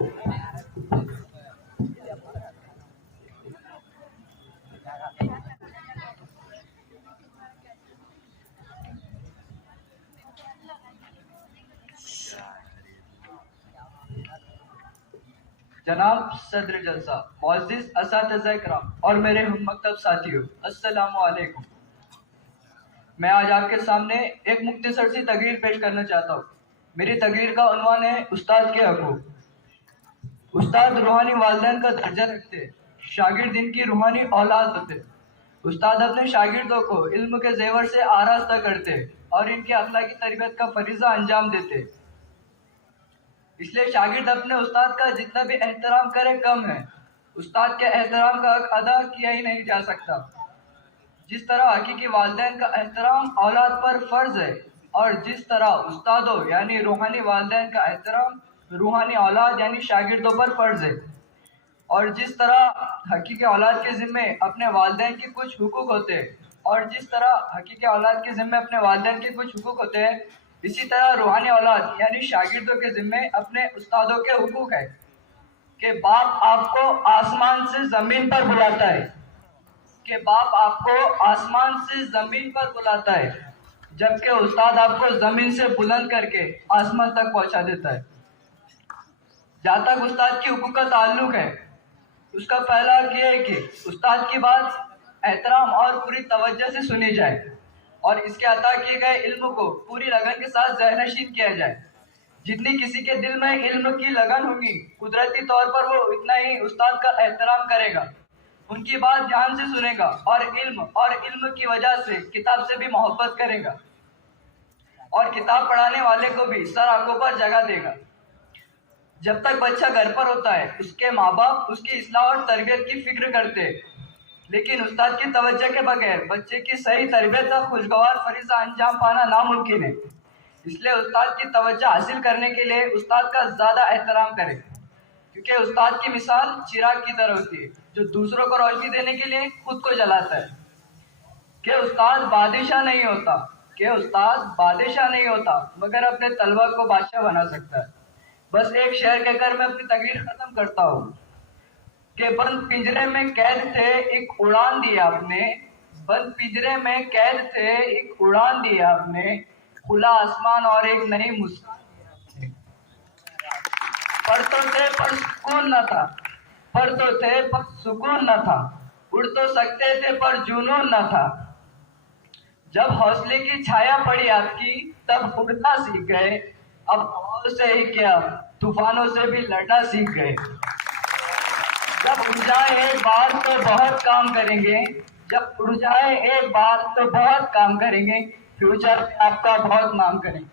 جناب صدر جلسہ، معزز اساتذہ کرام اور میرے ہم مکتب ساتھیوں، السلام علیکم۔ میں آج آپ کے سامنے ایک مختصر سی تقریر پیش کرنا چاہتا ہوں۔ میری تقریر کا عنوان ہے استاد کے حقوق۔ استاد روحانی والدین کا درجہ رکھتے، شاگرد ان کی روحانی اولاد ہوتے۔ استاد اپنے شاگردوں کو علم کے زیور سے آراستہ کرتے اور ان کی اخلاقی تربیت کا فریضہ انجام دیتے۔ اس لیے شاگرد اپنے استاد کا جتنا بھی احترام کرے کم ہے۔ استاد کے احترام کا حق ادا کیا ہی نہیں جا سکتا۔ جس طرح حقیقی والدین کا احترام اولاد پر فرض ہے، اور جس طرح استادوں یعنی روحانی والدین کا احترام روحانی اولاد یعنی شاگردوں پر فرض ہے، اور جس طرح حقیقی اولاد کے ذمے اپنے والدین کے کچھ حقوق ہوتے ہیں، اور جس طرح حقیقی اولاد کے ذمے اپنے والدین کے کچھ حقوق ہوتے ہیں، اسی طرح روحانی اولاد یعنی شاگردوں کے ذمے اپنے استادوں کے حقوق ہے کہ باپ آپ کو آسمان سے زمین پر بلاتا ہے، کہ باپ آپ کو آسمان سے زمین پر بلاتا ہے، جبکہ استاد آپ کو زمین سے بلند کر کے آسمان تک پہنچا دیتا ہے۔ جہاں تک استاد کے حقوق کا تعلق ہے، اس کا پہلا حق یہ ہے کہ استاد کی بات احترام اور پوری توجہ سے سنی جائے، اور اس کے عطا کیے گئے علم کو پوری لگن کے ساتھ ذہن نشین کیا جائے۔ جتنی کسی کے دل میں علم کی لگن ہوگی، قدرتی طور پر وہ اتنا ہی استاد کا احترام کرے گا، ان کی بات دھیان سے سنے گا، اور علم کی وجہ سے کتاب سے بھی محبت کرے گا، اور کتاب پڑھانے والے کو بھی سر آنکھوں پر جگہ دے گا۔ جب تک بچہ گھر پر ہوتا ہے، اس کے ماں باپ اس کی اصلاح اور تربیت کی فکر کرتے ہیں، لیکن استاد کی توجہ کے بغیر بچے کی صحیح تربیت کا خوشگوار فریضہ انجام پانا ناممکن ہے۔ اس لیے استاد کی توجہ حاصل کرنے کے لیے استاد کا زیادہ احترام کریں، کیونکہ استاد کی مثال چراغ کی طرح ہوتی ہے جو دوسروں کو روشنی دینے کے لیے خود کو جلاتا ہے۔ کہ استاد بادشاہ نہیں ہوتا مگر اپنے طلبہ کو بادشاہ بنا سکتا ہے۔ بس ایک شعر کہہ کر میں اپنی تقریر ختم کرتا ہوں کہ بند پنجرے میں قید تھے ایک اڑان دی آپ نے، بند پنجرے میں قید تھے ایک اڑان دی آپ نے، کھلا آسمان اور ایک نئی مسکان دی آپ نے۔ پڑھ تو تھے پر سکون نہ تھا، پڑھ تو تھے پر سکون نہ تھا، اڑ تو سکتے تھے پر جنون نہ تھا۔ جب حوصلے کی چھایا پڑی آپ کی تب اڑنا سیکھ گئے، اب ہواؤں سے ہی کیا طوفانوں سے بھی لڑنا سیکھ گئے۔ جب اڑ جائے ایک بار تو بہت کام کریں گے، جب اڑ جائے ایک بار تو بہت کام کریں گے، فیوچر میں آپ کا بہت نام کریں گے۔